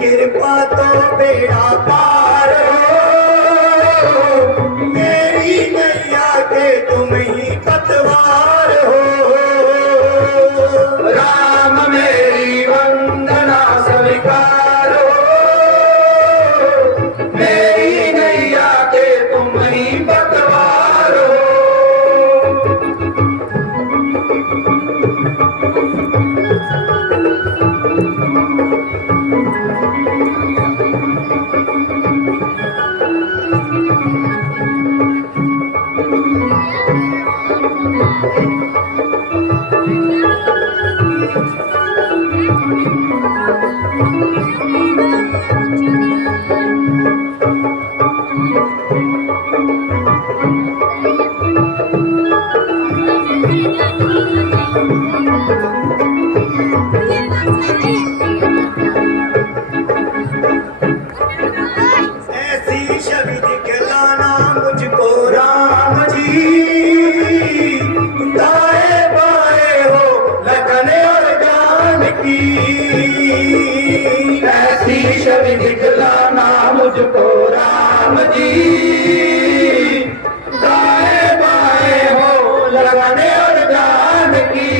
कृपा तो बेड़ा पार हो, मेरी नैया के तुम ही पतवार हो। राम मेरी वंदना स्वीकार हो, मेरी नैया के तुम ही पतवार हो। ऐसी छवि दिखलाना मुझको राम जी, दाएं बाएं हो लगने और जान की।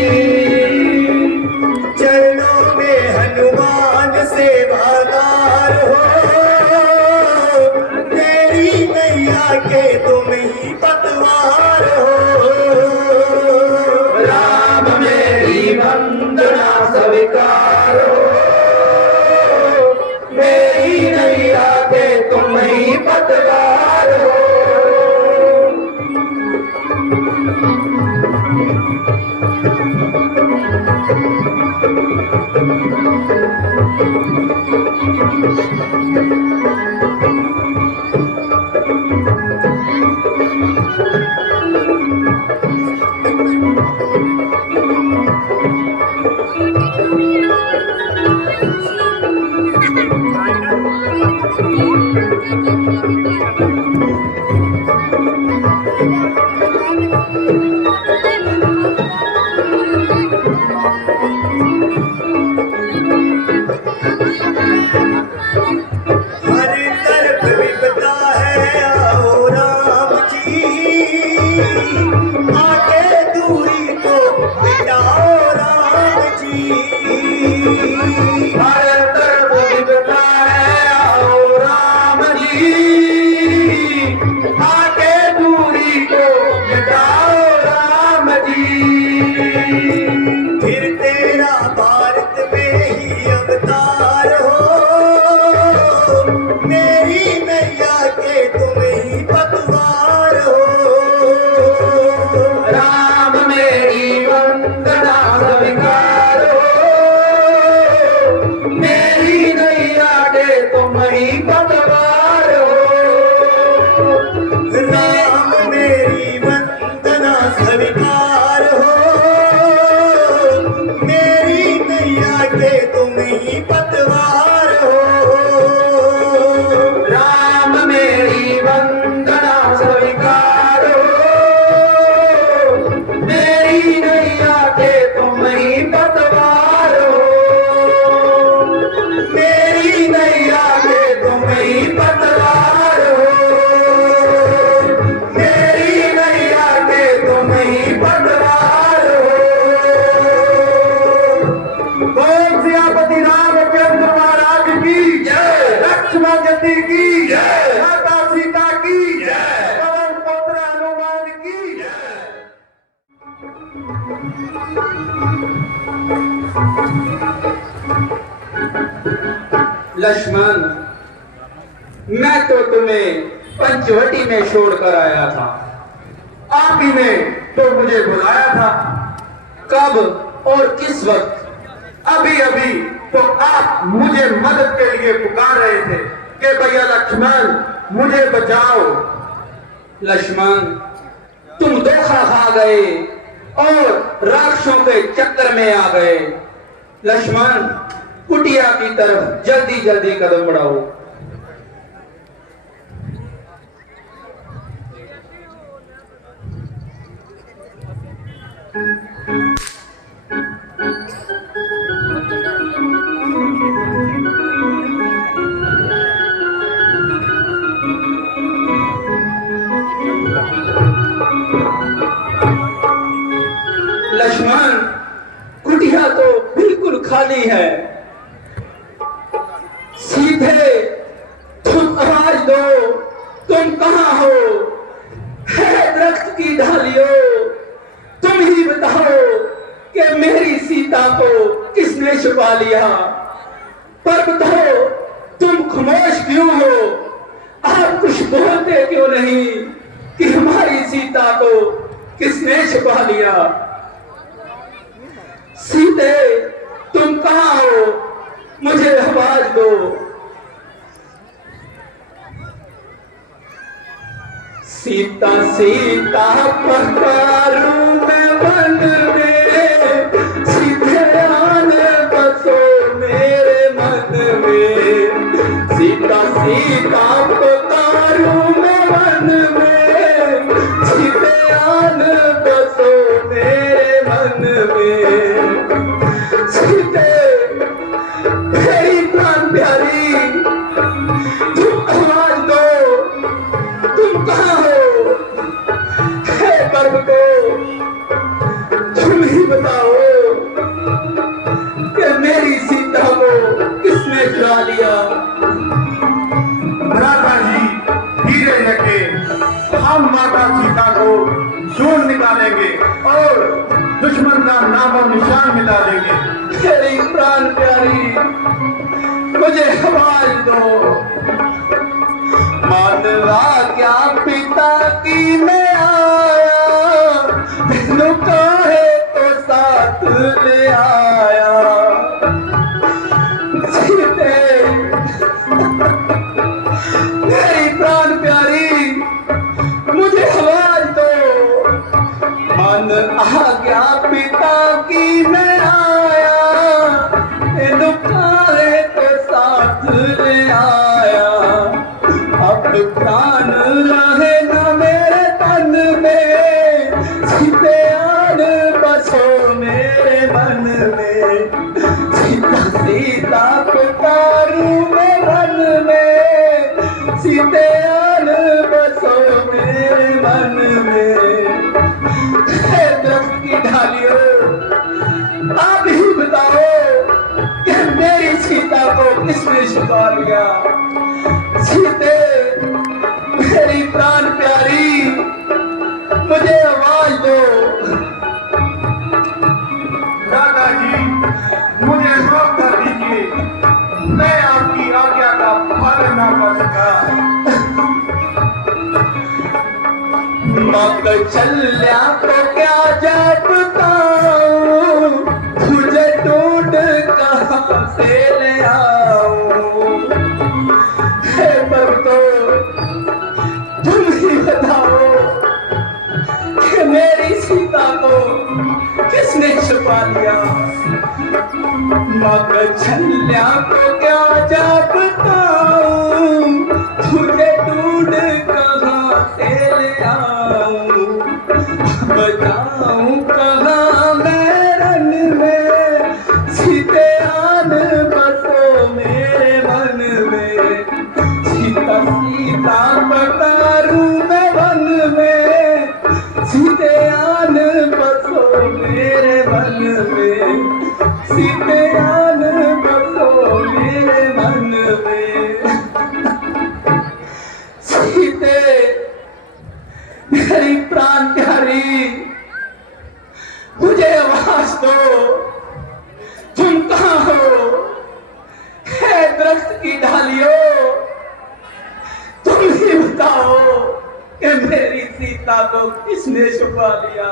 चरणों में हनुमान सेवादार हो, तेरी नैया के तुम ही पतवार हो। राम मेरी वंदना स्वीकार हो, मेरी नैया के तुम ही पतवार हो। मेरी नैया के लक्ष्मण, मैं तो तुम्हें पंचवटी में छोड़कर आया था। आप ही ने तो मुझे बुलाया था। कब और किस वक्त? अभी अभी तो आप मुझे मदद के लिए पुकार रहे थे कि भैया लक्ष्मण मुझे बचाओ। लक्ष्मण, तुम धोखा खा गए और राक्षसों के चक्कर में आ गए। लक्ष्मण, कुटिया की तरफ जल्दी जल्दी कदम बढ़ाओ। लक्ष्मण, कुटिया तो बिल्कुल खाली है। सीधे तुम आवाज दो, तुम कहाँ हो? है दरख्त की डालियों, तुम ही बताओ कि मेरी सीता को किसने छुपा लिया। पर बताओ, तुम खामोश क्यों हो? आप कुछ बोलते क्यों नहीं कि हमारी सीता को किसने छुपा लिया? सीते, तुम कहाँ हो? मुझे आवाज दो। सीता सीता पुकारूं मैं मन में, सीधे आने बसो मेरे मन में। सीता सीता पुकारूं मैं मन में, सीधे आने बसो मेरे मन में। सीते, मेरी प्राण प्यारी, तुम आवाज दो, तुम कहाँ हो? हे पर्व को तुम ही बताओ कि मेरी सीता को किसने चुरा लिया। भ्राता जी धीरे रखे, हम माता सीता को ढूंढ निकालेंगे और दुश्मन का नाम और निशान मिटा देंगे। मेरी प्राण प्यारी, मुझे आवाज दो। मानवा क्या पिता की मैं आया, बहनों का है तो साथ ले आया। सीते, मेरी प्राण प्यारी, मुझे आवाज दो। मन आ गया पिता की मैं आया, बहनों का है तो साथ ले आया। अब प्राण रहे न मेरे तन में, सीते आन बसो मेरे मन में। सीता सीता पुकारूं मैं मन में, सीते आन बसो मेरे मन में। हे दरख्त की डालियों, आप ही बताओ कि मेरी सीता को किसने छुपा लिया। सीते, मेरी प्राण प्यारी, मुझे आवाज दो। दादाजी मुझे माफ कर दीजिए, मैं आपकी आज्ञा का पालन न कर सका। मत चल्या तो क्या जब बताऊं, तुझे ढूंढ कहाँ से ले आऊं। हे भक्तो, तुम ही बताओ कि मेरी सीता को किसने छुपा लिया। मत चल्या तो क्या जब बताऊं, तुझे ढूंढ कहाँ से ले आऊं। बताऊं कहाँ मैं रन में, सीते आन बसो मेरे मन में। सीता सीता पुकारूं मैं वन में, सीते आन बसो मेरे मन में। सीते आन बसो मेरे मन में। सीते, मेरी प्राण प्यारी, मुझे दो, तुम कहाँ हो? है दरख्त की डालियों, तुम ही बताओ कि मेरी सीता को किसने छुपा लिया?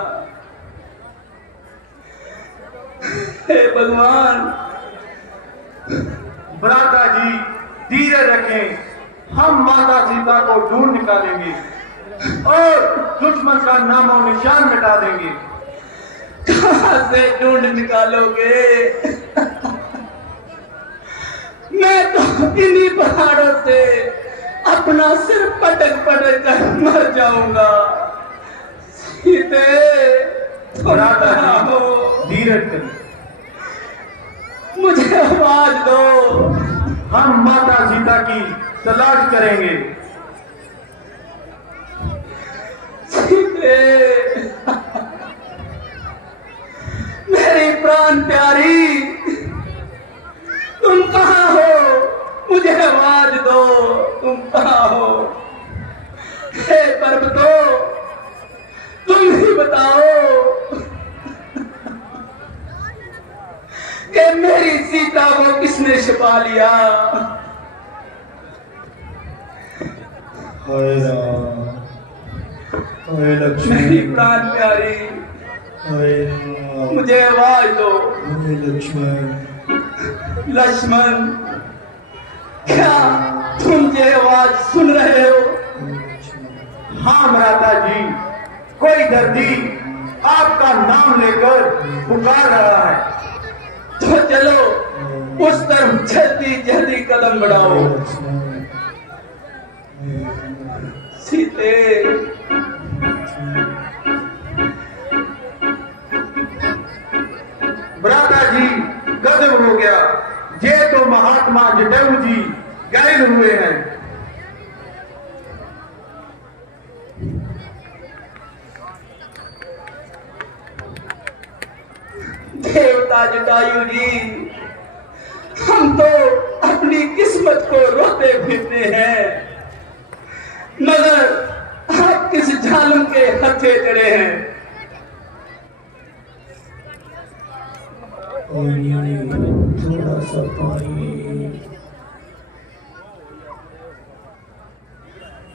हे भगवान, भ्राता जी धीरे रखें, हम माता सीता को ढूंढ निकालेंगे और दुश्मन का नामो निशान मिटा देंगे। कहां से ढूंढ निकालोगे? मैं तो इन्हीं पहाड़ों से अपना सिर पटक पटक कर मर जाऊंगा। सीते, भ्राता जी धीरज करें, मुझे आवाज दो। हम माता सीता की तलाश करेंगे। सीते, मेरी प्राण प्यारी, तुम कहाँ हो? मुझे आवाज दो, तुम कहाँ हो? हे पर्वतों, तुम ही बताओ कि मेरी सीता को किसने छिपा लिया? हाय राम, हाय लक्ष्मी, मेरी प्राण प्यारी, हाय राम, मुझे आवाज दो। हाय लक्ष्मण, लक्ष्मण, क्या तुम ये आवाज सुन रहे हो? हाय लक्ष्मण। हाँ भ्राता जी, कोई दर्दी आपका नाम लेकर पुकार रहा है। तो चलो उस तरफ जल्दी जल्दी कदम बढ़ाओ। हाय लक्ष्मण, सीते, भ्राता जी गजब हो गया, ये तो महात्मा जटायु जी घायल हुए हैं। देवता जटायु जी, हम तो अपनी किस्मत को रोते फिरते हैं, मगर आप किस जालिम के हथे चढ़े हैं? थोड़ा सा पानी।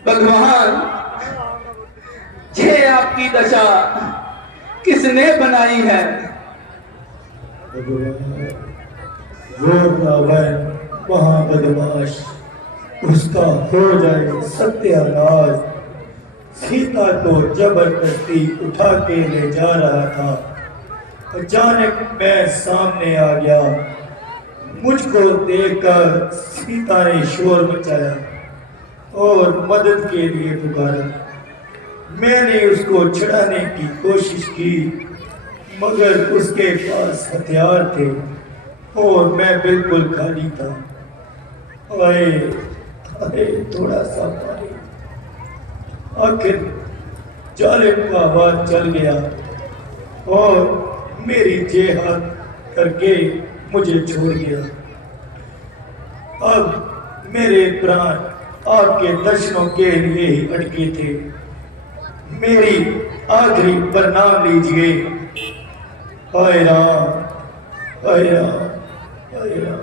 भगवान, ये आपकी दशा किसने बनाई है? भगवान, वो रावण महाबदमाश, उसका हो जाए सत्यानाश। सीता को जबरदस्ती उठा के ले जा रहा था, अचानक मैं सामने आ गया। मुझको देखकर सीता ने शोर मचाया और मदद के लिए पुकारा। मैंने उसको छुड़ाने की कोशिश की, मगर उसके पास हथियार थे और मैं बिल्कुल खाली था। आए, आए, थोड़ा सा पानी। आखिर जालिम का हाथ चल गया और मेरी जेहद करके मुझे छोड़ गया। अब मेरे प्राण आपके दर्शनों के लिए ही अटके थे। मेरी आखिरी प्रणाम लीजिए। हाय राम, हाय राम, हाय राम।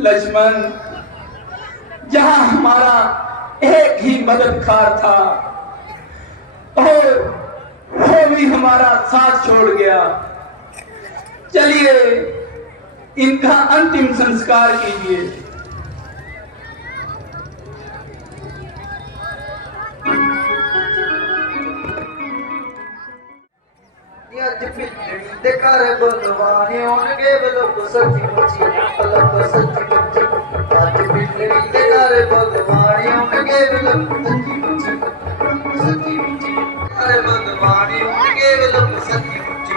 लक्ष्मण, जहां हमारा एक ही मददगार था और वो भी हमारा साथ छोड़ गया। चलिए इनका अंतिम संस्कार कीजिए। देखा रे भगवान होंगे लोग सच्ची मुच्ची पलक सच्ची मुच्ची आज बिजली देखा रे भगवान होंगे लोग सच्ची मुच्ची अरे भगवान होंगे लोग सच्ची मुच्ची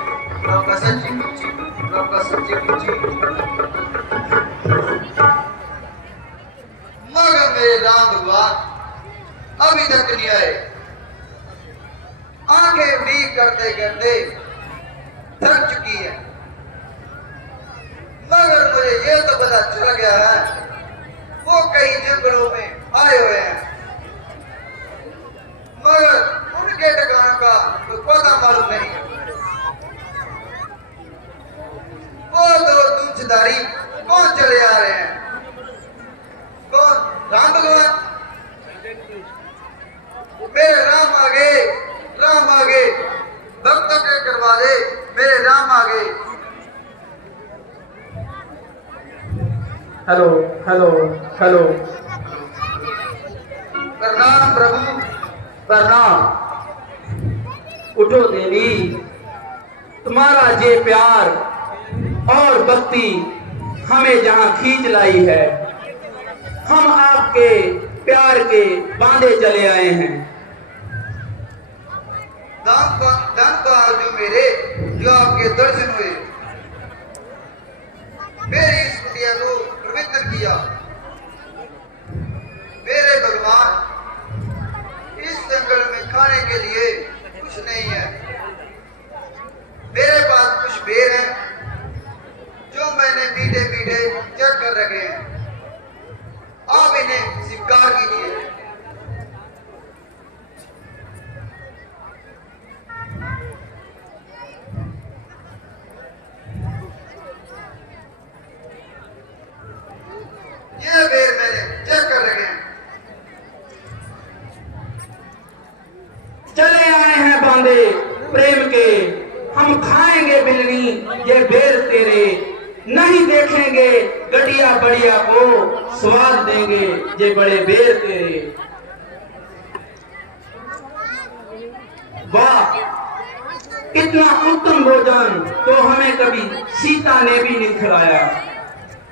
लोग सच्ची मुच्ची लोग सच्ची मुच्ची मगर मेरे राम भगवान अभी तक नहीं आए। आंखें उड़ीक करते करते थक चुकी है, मगर मुझे यह तो पता चल गया है वो कई जंगलों में आए हुए हैं, मगर उनके ठिकानों का कोई पता मालूम नहीं। मूछधारी कौन चले आ रहे हैं? कौन? राम भगवान। मेरे राम आ गए, भक्तों के करवाले मेरे राम आ गए। Hello hello hello. प्रणाम प्रभु। प्रणाम। उठो देवी, तुम्हारा ये प्यार और भक्ति हमें जहां खींच लाई है, हम आपके प्यार के बांधे चले आए हैं। धन जो मेरे, जो आपके दर्शन हुए, मेरी इस कुटिया को पवित्र किया। मेरे भगवान, इस जंगल में खाने के लिए कुछ नहीं है। मेरे पास कुछ बेर है जो मैंने मीठे मीठे चख कर रखे हैं। आप इन्हें स्वीकार कीजिए। ये बेर मैंने चख कर रखे हैं। चले आए हैं बांधे प्रेम के, हम खाएंगे बिलनी ये बेर तेरे, नहीं देखेंगे गटिया बढ़िया को, स्वाद देंगे ये बड़े बेर तेरे। वाह, कितना उत्तम भोजन तो हमें कभी सीता ने भी नहीं खिलाया।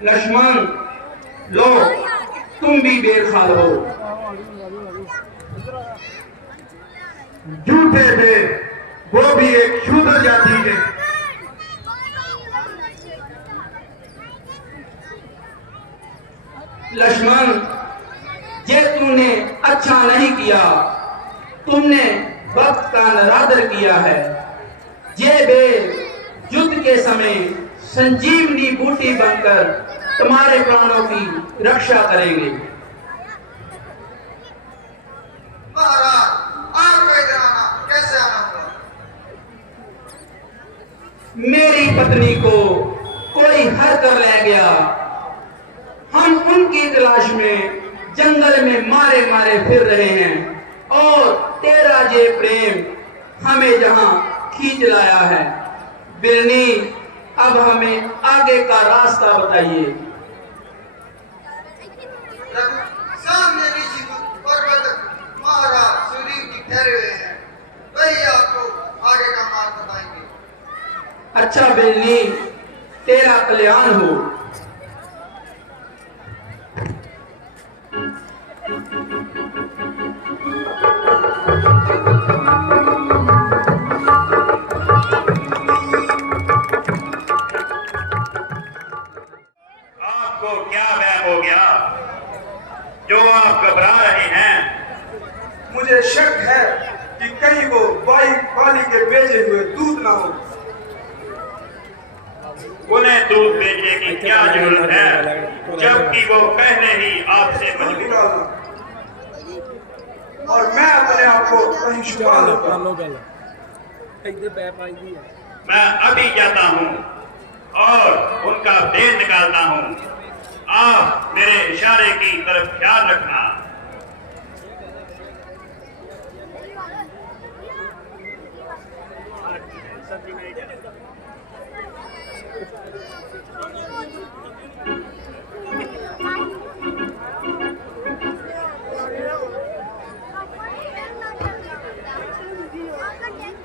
लक्ष्मण, लो तुम भी बेर खा लो। झूठे बेर, वो भी एक शूद्र जाति के। लक्ष्मण, ये तूने अच्छा नहीं किया, तुमने वक्त का नरादर किया है। ये बेर युद्ध के समय संजीवनी बूटी बनकर तुम्हारे प्राणों की रक्षा करेंगे। महाराज, आपको इधर आना कैसे आना हुआ? मेरी पत्नी को कोई हर कर ले गया। हम उनकी तलाश में जंगल में मारे मारे फिर रहे हैं और तेरा ये प्रेम हमें जहां खींच लाया है। बिरनी, अब हमें आगे का रास्ता बताइए। प्रभु, सामने ऋषि पर्वत महाराज सुग्रीव जी ठहरे हुए हैं, वही आपको आगे का मार्ग बताएंगे। अच्छा बिरनी, तेरा कल्याण हो। आपको क्या वहम हो गया जो आप घबरा रहे हैं? मुझे शक है कि कहीं वो बाली के भेजे हुए दूध ना हो। उन्हें दूध बेचने की क्या जरूरत है, जबकि वो पहले ही आपसे मजबूर। और मैं अपने आप को कहीं छुपा लूंगा। मैं अभी जाता हूँ और उनका भेद निकालता हूँ। आप मेरे इशारे की तरफ ख्याल रखना।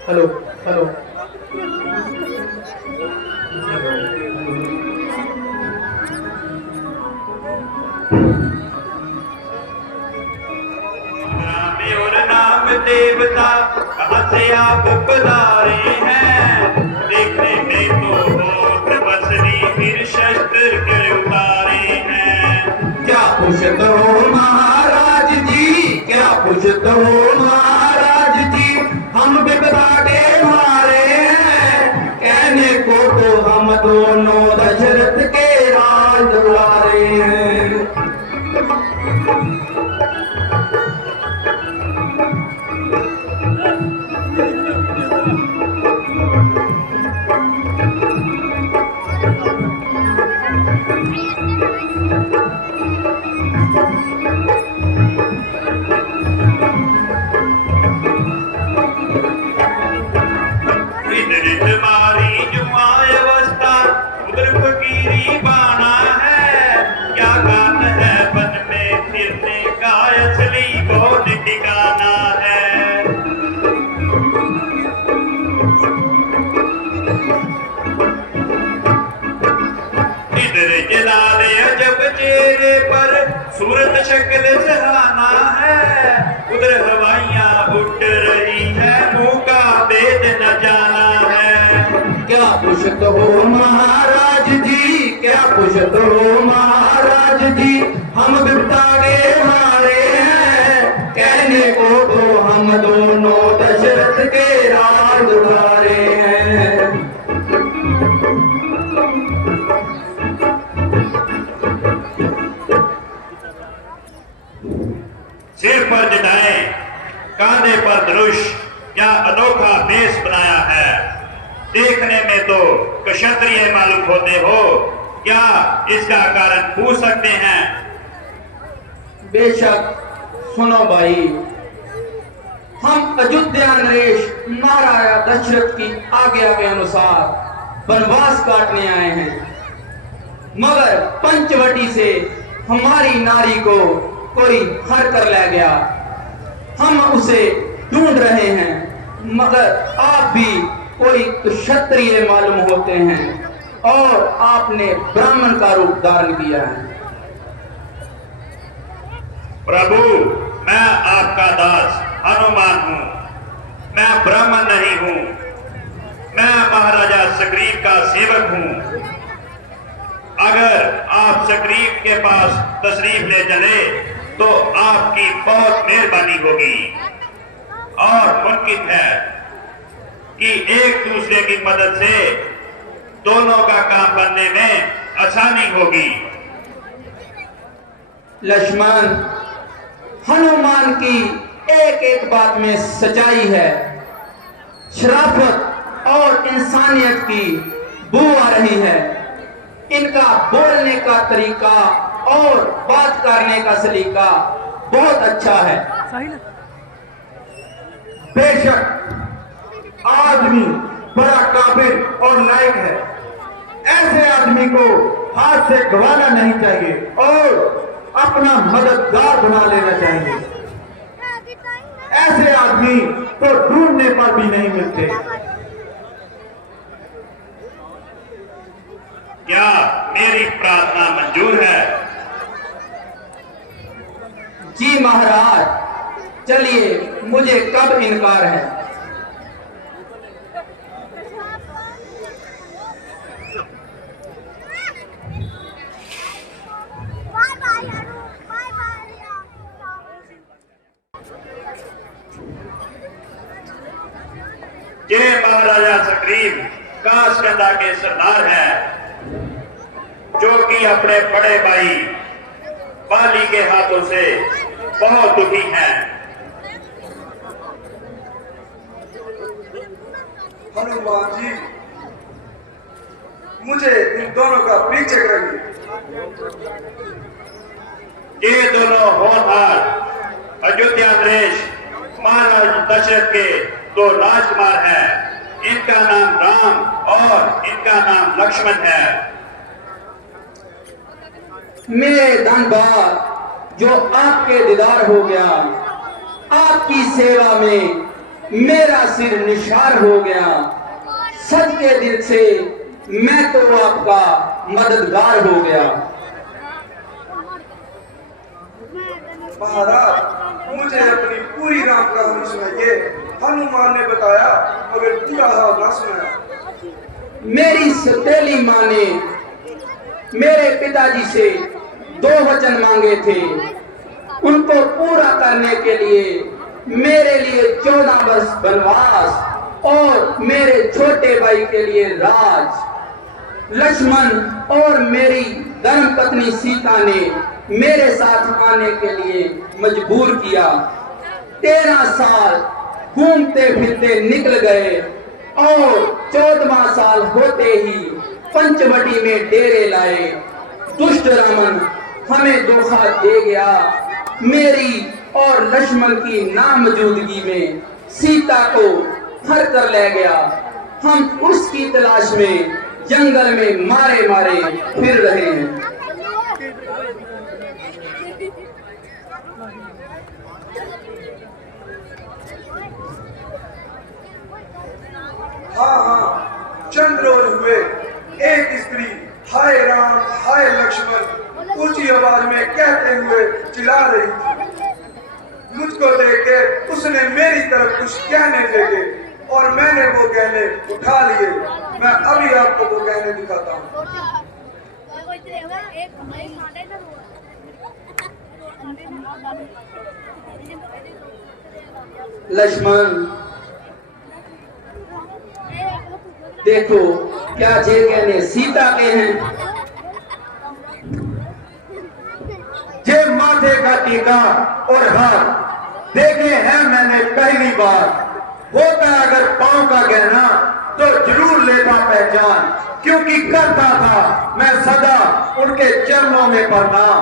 Hello hello. और नाम देवता कहाँ से आप पधारे हैं? देखने में तो हो तपस्वी, फिर शस्त्र कर उतारे हैं। क्या पूछते हो महाराज जी, क्या पूछते हो महाराज जी, हम विपदा के मारे हैं। कहने को तो हम दोनों दशरथ के राज दुलारे हैं। पुछत हो महाराज जी, क्या पुछत हो महाराज जी, हम बिपताड़े हारे हैं, कहने को तो हम दोनों दशरथ के राज दुलारे हैं। सिर पर जटाएं, कांधे पर धनुष, क्या अनोखा भेष बनाया है। देखने में तो क्षत्रिय मालूम होते हो, क्या इसका कारण पूछ सकते हैं? बेशक, सुनो भाई, हम अयोध्या नरेश महाराजा दशरथ की आज्ञा के अनुसार वनवास काटने आए हैं, मगर पंचवटी से हमारी नारी को कोई हर कर ले गया। हम उसे ढूंढ रहे हैं, मगर आप भी कोई क्षत्रिय मालूम होते हैं और आपने ब्राह्मण का रूप धारण किया है। प्रभु, मैं आपका दास हनुमान हूँ, मैं ब्राह्मण नहीं हूँ, मैं महाराजा सुग्रीव का सेवक हूँ। अगर आप सुग्रीव के पास तशरीफ ले चले तो आपकी बहुत मेहरबानी होगी और मुमकिन है कि एक दूसरे की मदद से दोनों का काम बनने में आसानी होगी। लक्ष्मण, हनुमान की एक एक बात में सच्चाई है। शराफत और इंसानियत की बू आ रही है। इनका बोलने का तरीका और बात करने का सलीका बहुत अच्छा है। बेशक आदमी बड़ा काबिल और लायक है। ऐसे आदमी को हाथ से गंवाना नहीं चाहिए और अपना मददगार बना लेना चाहिए। ऐसे आदमी तो ढूंढने पर भी नहीं मिलते। क्या मेरी प्रार्थना मंजूर है? जी महाराज, चलिए, मुझे कब इनकार है। ये महाराजा सुग्रीव कासगंधा के सरदार हैं, जो कि अपने बड़े भाई बाली के हाथों से बहुत दुखी हैं। हनुमान जी, मुझे इन दोनों का परिचय करिए। ये दोनों होनहार अयोध्या नरेश महाराज दशरथ के दो राजकुमार हैं। इनका नाम राम और इनका नाम लक्ष्मण है। मेरे धनबाद, जो आपके दीदार हो गया, आपकी सेवा में मेरा सिर निशार हो गया। सच के दिल से मैं तो आपका मददगार हो गया। महाराज, मुझे अपनी पूरी राम कहानी सुनाइए। हनुमान ने बताया मगर पूरा हाल ना सुनाया। मेरी सौतेली माँ ने मेरे पिताजी से 2 वचन मांगे थे। उनको पूरा करने के लिए मेरे लिए 14 वर्ष वनवास और मेरे छोटे भाई के लिए राज। लक्ष्मण और मेरी धर्म पत्नी सीता ने मेरे साथ आने के लिए मजबूर किया। 13 साल घूमते फिरते निकल गए और 14वां साल होते ही पंचवटी में डेरे लाए। दुष्ट रावण हमें धोखा दे गया। मेरी और लक्ष्मण की नामौजूदगी में सीता को हर कर ले गया। हम उसकी तलाश में जंगल में मारे मारे फिर रहे हैं। हाँ हाँ, चंद रोज हुए एक स्त्री हाय राम हाय लक्ष्मण ऊंची आवाज में कहते हुए चिल्ला रही थी। मुझको देख के उसने मेरी तरफ कुछ कहने लगे और मैंने वो कहने उठा लिए। मैं अभी आपको वो कहने दिखाता हूँ। लक्ष्मण देखो क्या जे कहने सीता के हैं। ये माथे का टीका और हार देखे हैं मैंने पहली बार। होता अगर पांव का गहना तो जरूर लेता पहचान, क्योंकि करता था मैं सदा उनके चरणों में प्रणाम।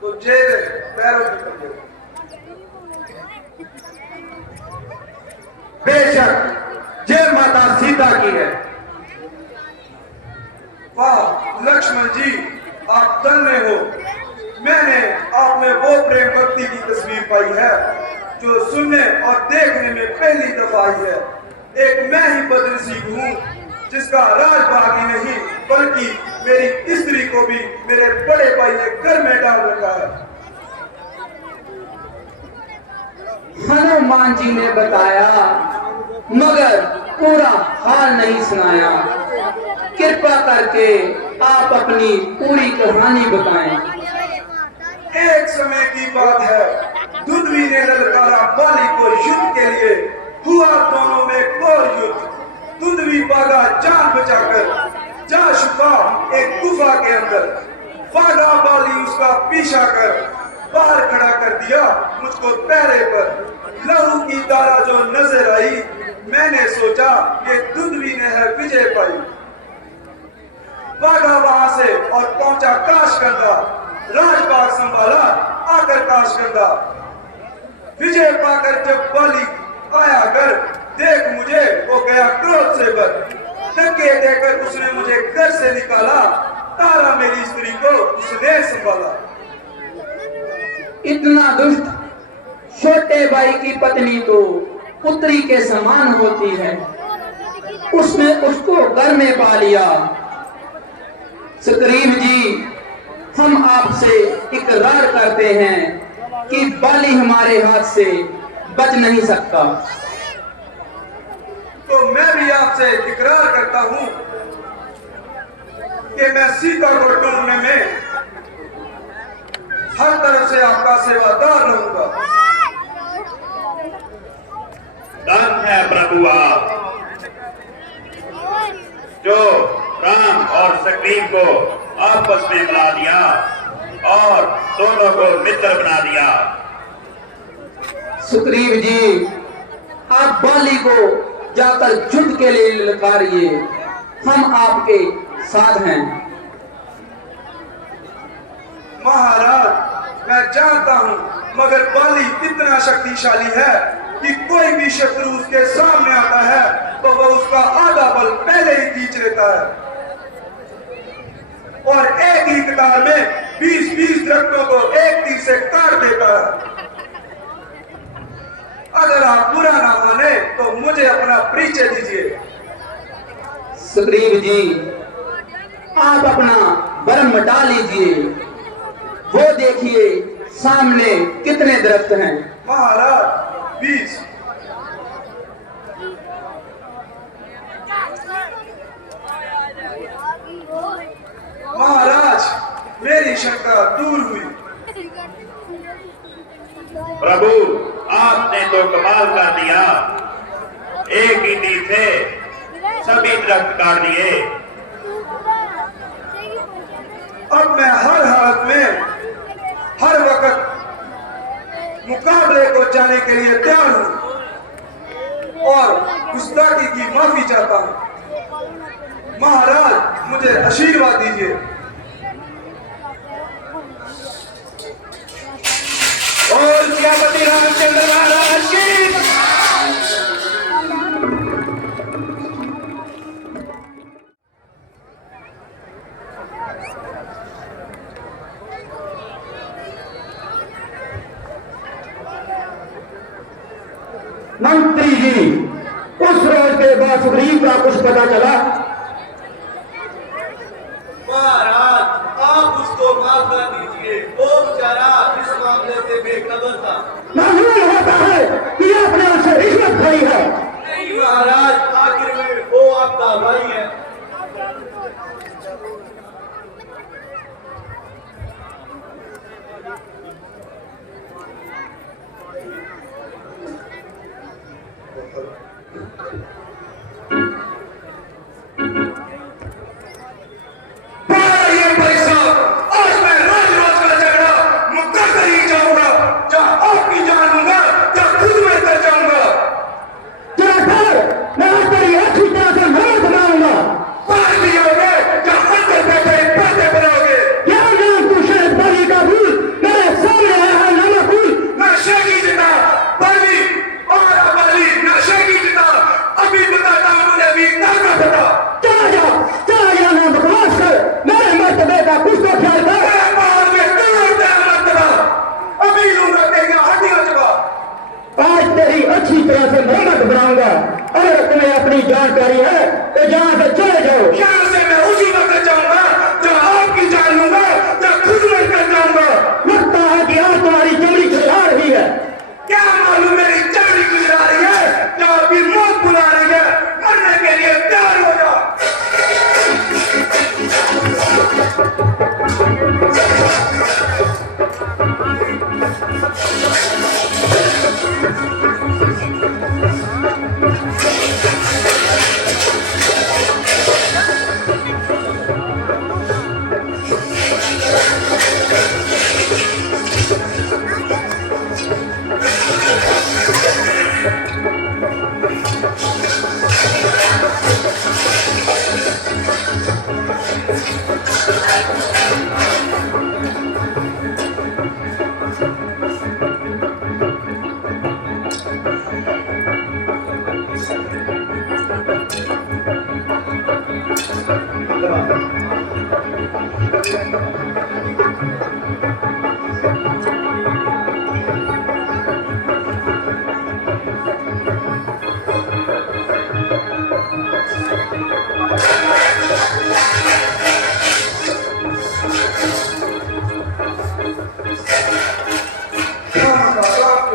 तो जेल पैरों की पकड़। बेशक जय माता सीता की है। वाह लक्ष्मण जी, आप धन्य हो। मैंने आप में वो प्रेम भक्ति की तस्वीर पाई है जो सुनने और देखने में पहली दफा आई है। एक मैं ही बदनसीब हूँ जिसका राज बागी नहीं बल्कि मेरी स्त्री को भी मेरे बड़े भाई ने घर में डाल रखा है। हनुमान जी ने बताया मगर पूरा हाल नहीं सुनाया। कृपा करके आप अपनी पूरी कहानी बताएं। एक समय की बात है, दुंदुभी ने ललकारा बाली को युद्ध के लिए। हुआ दोनों में घोर युद्ध। दुंदुभी भागा जान बचाकर, जा छुपा एक गुफा के अंदर। भागा बाली उसका पीछा कर, बाहर खड़ा कर दिया मुझको पहरे पर। लहू की धारा जो नजर आई, मैंने सोचा ये दुंदुभी ने है विजय पाई। भागा वहां से और पहुंचा काशगंधा। राजबाग संभाला आकर काशगंधा। विजय पाकर जब बाली आया घर, देख मुझे वो गया क्रोध से भर। धक्के देकर उसने मुझे घर से निकाला। तारा मेरी स्त्री को उसने संभाला। इतना दुष्ट छोटे भाई की पत्नी तो पुत्री के समान होती है, उसने उसको घर में पा लिया। सुग्रीव जी, हम आपसे इकरार करते हैं कि बाली हमारे हाथ से बच नहीं सकता। तो मैं भी आपसे इकरार करता हूं कि मैं सीता को ढूंढने में हर तरफ से आपका सेवादार रहूंगा। धन है प्रभु आप, जो राम और सुग्रीव को आपस में मिला दिया और दोनों को मित्र बना दिया। सुग्रीव जी, आप बाली को जाकर युद्ध के लिए ललकारिए, हम आपके साथ हैं। महाराज मैं जानता हूं, मगर बाली इतना शक्तिशाली है कि कोई भी शत्रु उसके सामने आता है तो वह उसका आधा बल पहले ही खींच लेता है और एक ही कतार में 20-20 दरख्तों को एक तीर से काट देता है। अगर आप बुरा ना माने तो मुझे अपना परिचय दीजिए। सुग्रीव जी, आप अपना भरम मिटा लीजिए। वो देखिए सामने कितने दरख्त हैं। महाराज 20। महाराज मेरी शंका दूर हुई। प्रभु आपने तो कमाल कर दिया, एक ही तीर से सभी दरख्त काट दिए। अब मैं हर हालत में हर वक्त मुकाबले को जाने के लिए तैयार हूं और गुस्ताखी की माफी चाहता हूं। महाराज मुझे आशीर्वाद दीजिए। और सियापति रामचंद्र महाराज की मंत्री जी, उस रोज के बाद सुग्रीव का कुछ पता चला? महाराज आप उसको माफ कर दीजिए, वो बेचारा इस मामले से बेखबर था। मालूम होता है कि आपने उससे रिश्वत खाई है। नहीं भाई है। अच्छी तरह से मोहम्मद बनाऊंगा। अगर तुम्हें अपनी जानकारी है तो यहाँ से चले जाओ। यहाँ से मैं उसी वक्त जाऊंगा जब आपकी जान लूंगा, जब खुद मर कर जाऊंगा। लगता है कि आज तुम्हारी चमड़ी खिला रही है। क्या मालूम मेरी चमड़ी गुजरा रही है, जब आपकी मौत बुला रही है, मरने के लिए तैयार हो जा।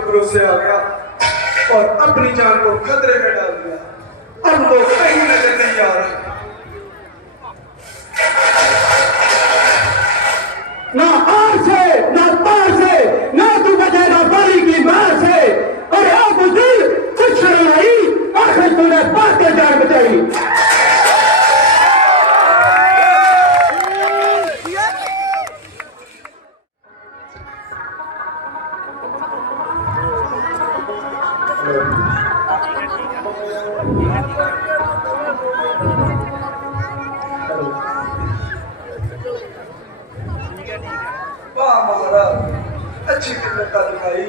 भरोसे आ गया और अपनी जान को खतरे में डाल दिया। अब वो कहीं नजर नहीं आ रहा। ना आर से, ना पार से, ना तू बचेगा बाली की मार से। और आप दिल कुछ शर्म आई, आखिर तूने पाक के जान बचाई। वाह महाराज, अच्छी किस्मत दिखाई,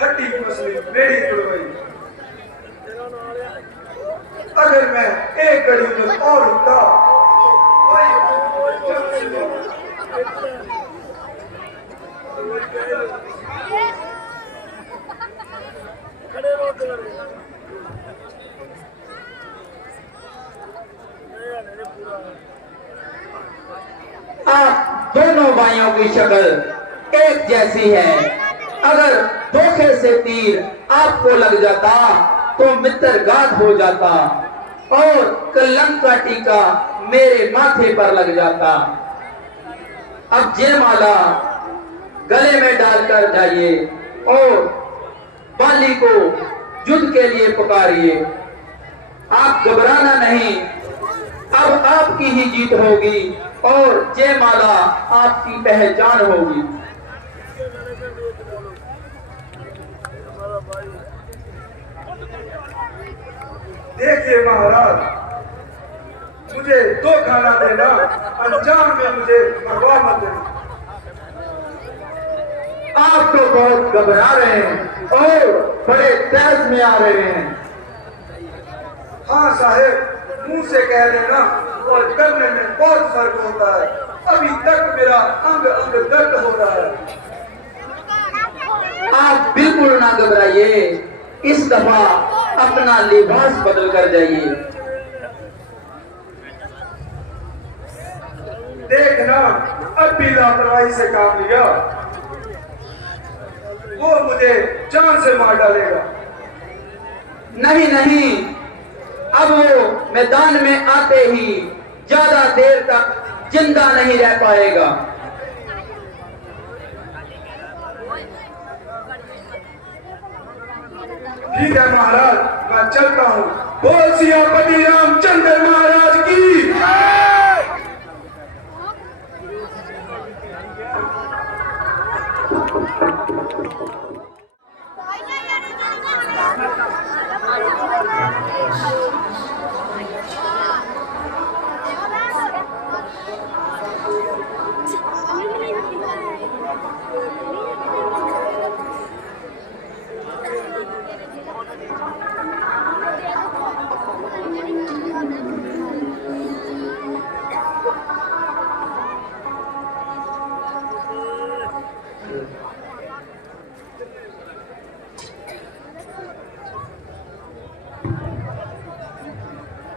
हड्डी मसली मेरी तुड़वाई। अगर मैं एक घड़ी में और उठता आप दोनों भाइयों की शक्ल एक जैसी है। अगर धोखे से तीर आपको लग जाता तो मित्रघात हो जाता और कलंक का टीका मेरे माथे पर लग जाता। अब जयमाला गले में डालकर जाइए और बाली को युद्ध के लिए पुकारिए। आप घबराना नहीं, अब आपकी ही जीत होगी और जयमाला आपकी पहचान होगी। देखिए महाराज, मुझे धोखा ना देना, अंजाम में मुझे मरवा मत देना। आप तो बहुत घबरा रहे हैं और बड़े तेज में आ रहे हैं। हाँ साहेब, मुंह से कह देना और करने में बहुत फर्क होता है। अभी तक मेरा अंग अंग दर्द हो रहा है। आप बिल्कुल ना घबराइए, इस दफा अपना लिबास बदल कर जाइए। देखना, अब भी लापरवाही से काम लिया, वो मुझे जान से मार डालेगा। नहीं नहीं, अब वो मैदान में आते ही ज्यादा देर तक जिंदा नहीं रह पाएगा। ठीक है महाराज, मैं चलता हूँ। बोल सियापति रामचंद्र महाराज की।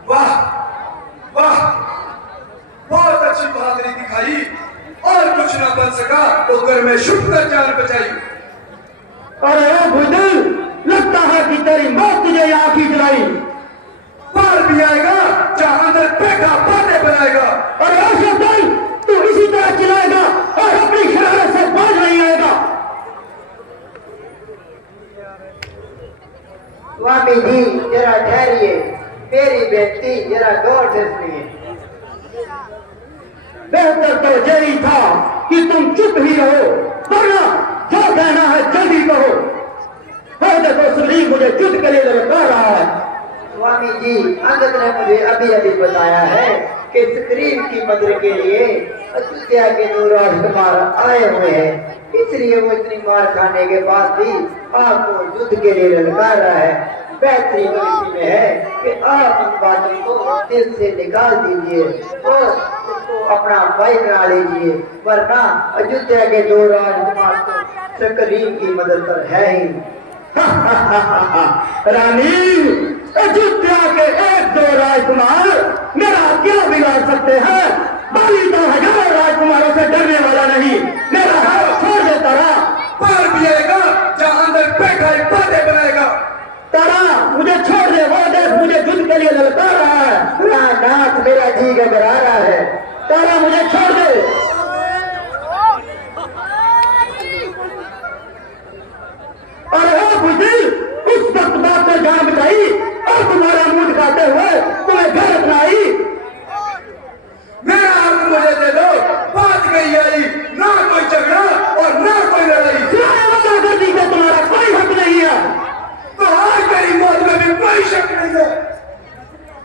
वाह वाह, बहुत अच्छी बहादुरी दिखाई। और कुछ ना बन सका तो कर में छुप कर जान बचाई। अरे ओ बुजुर्ग, लगता है कि तेरी मौत तुझे यहाँ की जलाई। पार भी आएगा जहां अंदर बैठा बातें बनाएगा। अरे ओ शैतान, तू इसी तरह चिल्लाएगा और अपनी शरारत से बाज नहीं आएगा। स्वामी जी जरा ठहरिए, मेरी बेनती जरा गौर से सुनिए। बेहतर तो यही था कि तुम चुप ही रहो, वरना जो कहना है जल्दी कहो। है देखो सलीम मुझे युद्ध के लिए ललका रहा है। स्वामी जी, अंगद ने मुझे अभी अभी बताया है कि सुग्रीव की मदद के लिए अयोध्या के दो राजकुमार आए हुए हैं, इसलिए वो इतनी मार खाने के बाद भी आपको युद्ध के लिए ललकार रहा है। बेहतरीन तो इसी में है कि आप इन बातों को दिल से निकाल दीजिए और उसको अपना भाई बना लीजिए, वरना अयोध्या के दो राजकुमार तो सुग्रीव की मदद पर है ही। रानी, अयोध्या के एक दो राजकुमार मेरा क्या बिगाड़ सकते हैं? बाली तो हजारों राजकुमारों से डरने वाला नहीं। मेरा हाथ छोड़ दे तारा। पार भी आएगा जहां अंदर बैठा ही बातें बनाएगा। तारा मुझे छोड़ दे, वो देख मुझे युद्ध के लिए ललकार रहा है। नाथ मेरा जी घबरा रहा है। तारा मुझे छोड़ दे। अरे ओ बुद्धि, उस वक्त बात पर जान बचाई और तुम्हारा मुंह दिखाते हुए तुम्हें घर अपना आई। मेरा हाथ मुझे दे दो, बात गई आई। ना कोई झगड़ा और ना कोई लड़ाई। वादा कर दी कि तुम्हारा कोई हक नहीं है। तो आज मेरी मौत में भी कोई शक नहीं है।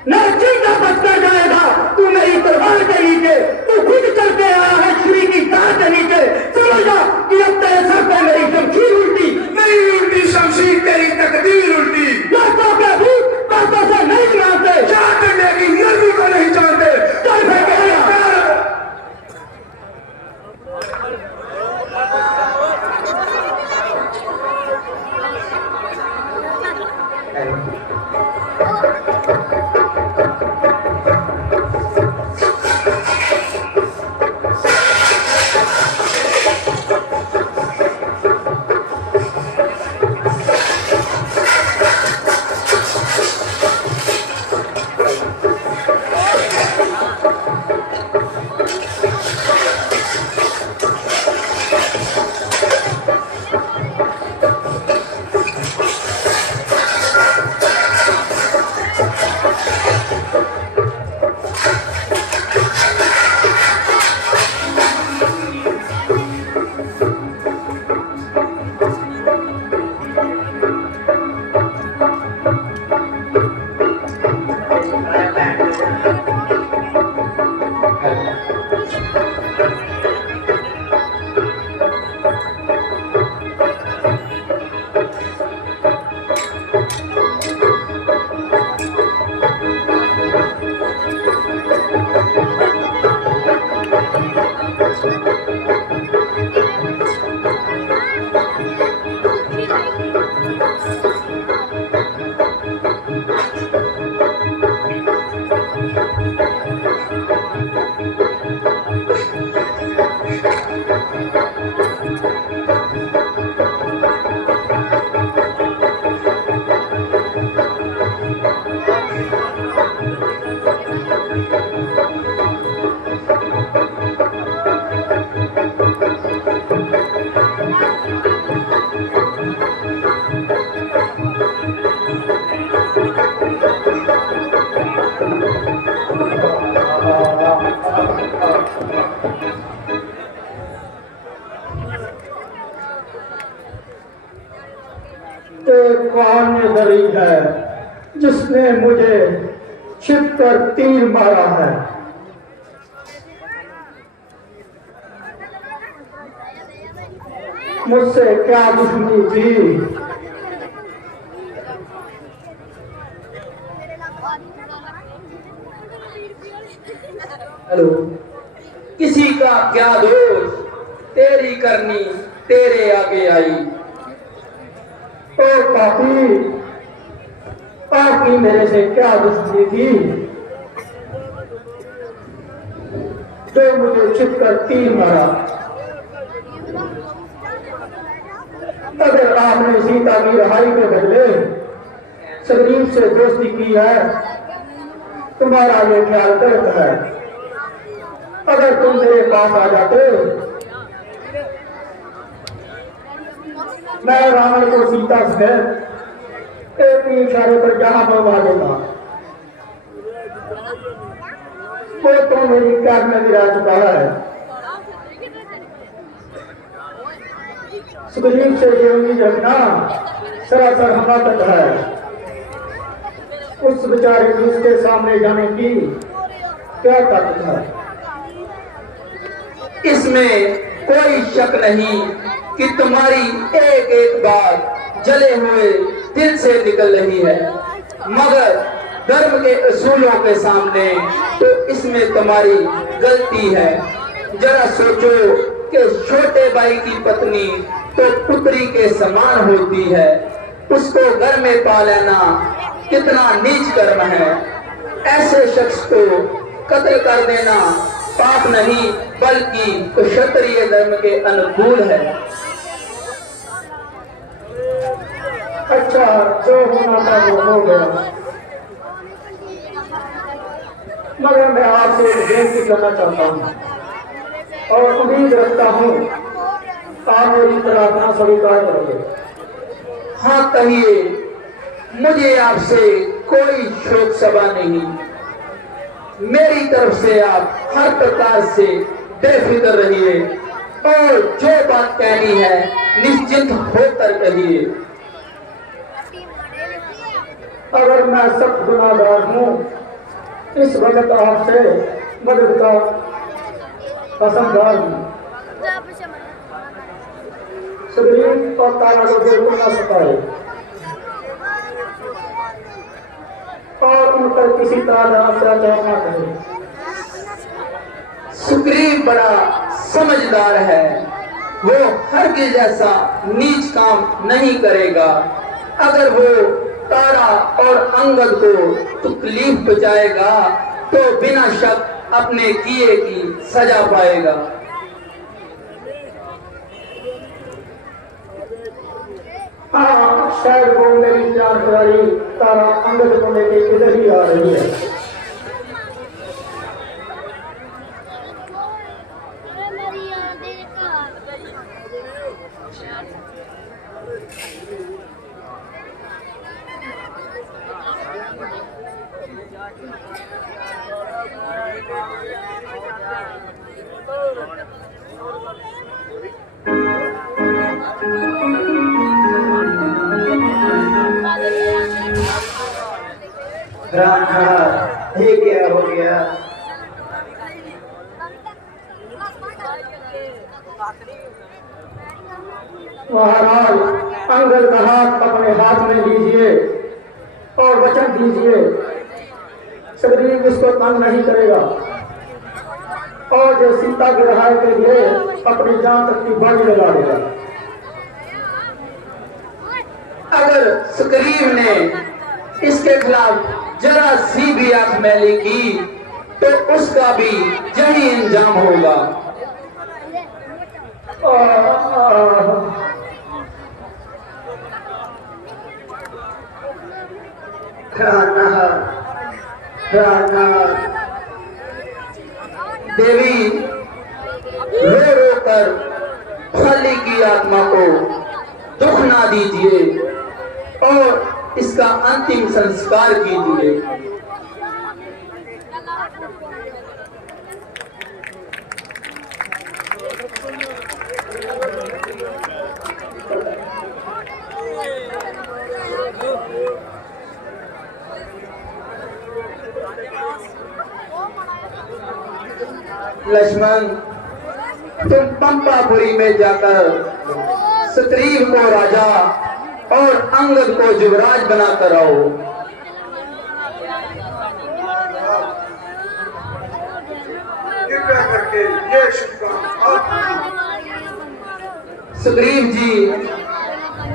न जिंदा बचकर जाएगा तू मेरी तलवार के नीचे। तू खुद चलते आया है छुरी की तार के नीचे। समझ जा कि अब तेरे सर पे मेरी शमशीर उल्टी। नहीं उल्टी शमशीर, तेरी तकदीर उल्टी। लाशों के भूत बातों से नहीं जानते। क्या करने की नरमी को नहीं जानते। चल फेंके में दरी है जिसने मुझे छिप कर तीर मारा है। मुझसे क्या दुश्मनी थी? हेलो, किसी का क्या दोष, तेरी करनी तेरे आगे आई। ओ पापी, पापी मेरे से क्या दुश्मनी थी जो मुझे छिप कर तीर मारा? अगर आपने सीता की रिहाई के बदले सुग्रीव से दोस्ती की है, तुम्हारा ये ख्याल गलत है। अगर तुम मेरे पास आ जाते, मैं रावण को सीता से एक ही इशारे पर जहां मंगवा देता। वो तो मेरी कैद में गिरा चुका है। सुग्रीव से ये उम्मीद रखना सरासर हमाकत है। उस बेचारे दूस के सामने जाने की क्या ताकत है? इसमें कोई शक नहीं कि तुम्हारी एक एक बात जले हुए दिल से निकल रही है, मगर धर्म के असूलों के सामने तो इसमें तुम्हारी गलती है। जरा सोचो कि छोटे भाई की पत्नी तो पुत्री के समान होती है, उसको घर में पा लेना कितना नीच कर्म है। ऐसे शख्स को कत्ल कर देना पाप नहीं बल्कि क्षत्रिय धर्म के अनुकूल है। अच्छा, जो होना था वो हो गया, मगर मैं आपसे एक बेनती करना चाहता हूँ और उम्मीद रखता हूँ आप मेरी प्रार्थना स्वीकार करोगे। हाँ कहिए, मुझे आपसे कोई शोक सभा नहीं। मेरी तरफ से आप हर प्रकार से बेफिक्र रहिए और जो बात कहनी है निश्चिंत होकर कहिए। अगर मैं सख्त गुनाहगार हूँ, इस वक्त आपसे मदद का पसंदगार हूँ। सुग्रीव और तारा को जरूर न सताए और उन पर किसी तरह अत्याचार न करे। सुग्रीव बड़ा समझदार है, वो हरगिज़ ऐसा नीच काम नहीं करेगा। अगर वो तारा और अंगद को तकलीफ पहुंचाएगा तो बिना शक अपने किए की सजा पाएगा। हाँ, शायद वो मेरी चार प्यारी तारा अंगद को लेके इधर ही आ रही है। ये क्या हो गया? महाराज, अंगद का हाथ अपने हाथ में लीजिए और वचन दीजिए सुग्रीव इसको तंग नहीं करेगा और जो सीता की रिहाई के लिए अपनी जान तक की बाजी लगा देगा। अगर सुग्रीव ने इसके खिलाफ जरा सी भी आंख मैली की तो उसका भी यही इंजाम होगा। देवी, रो रो कर खाली की आत्मा को दुख ना दीजिए और इसका अंतिम संस्कार कीजिए। लक्ष्मण, तुम पंपापुरी में जाकर सुग्रीव को राजा और अंगद को युवराज बनाकर आओ। कृपया करके ये शुभ काम आप सुग्रीव जी,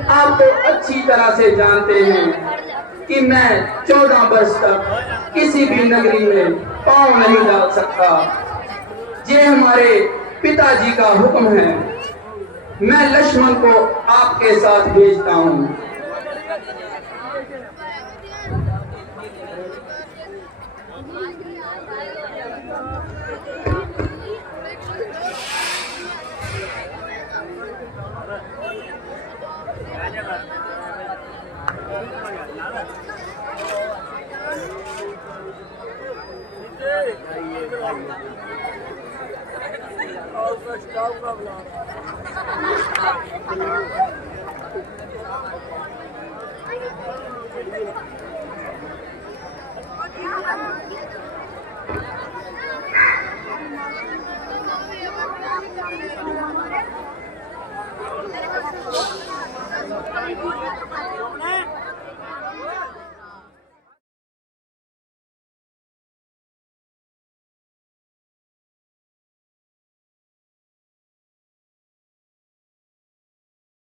आप तो अच्छी तरह से जानते हैं कि मैं 14 वर्ष तक किसी भी नगरी में पांव नहीं डाल सकता। ये हमारे पिताजी का हुक्म है। मैं लक्ष्मण को आपके साथ भेजता हूँ।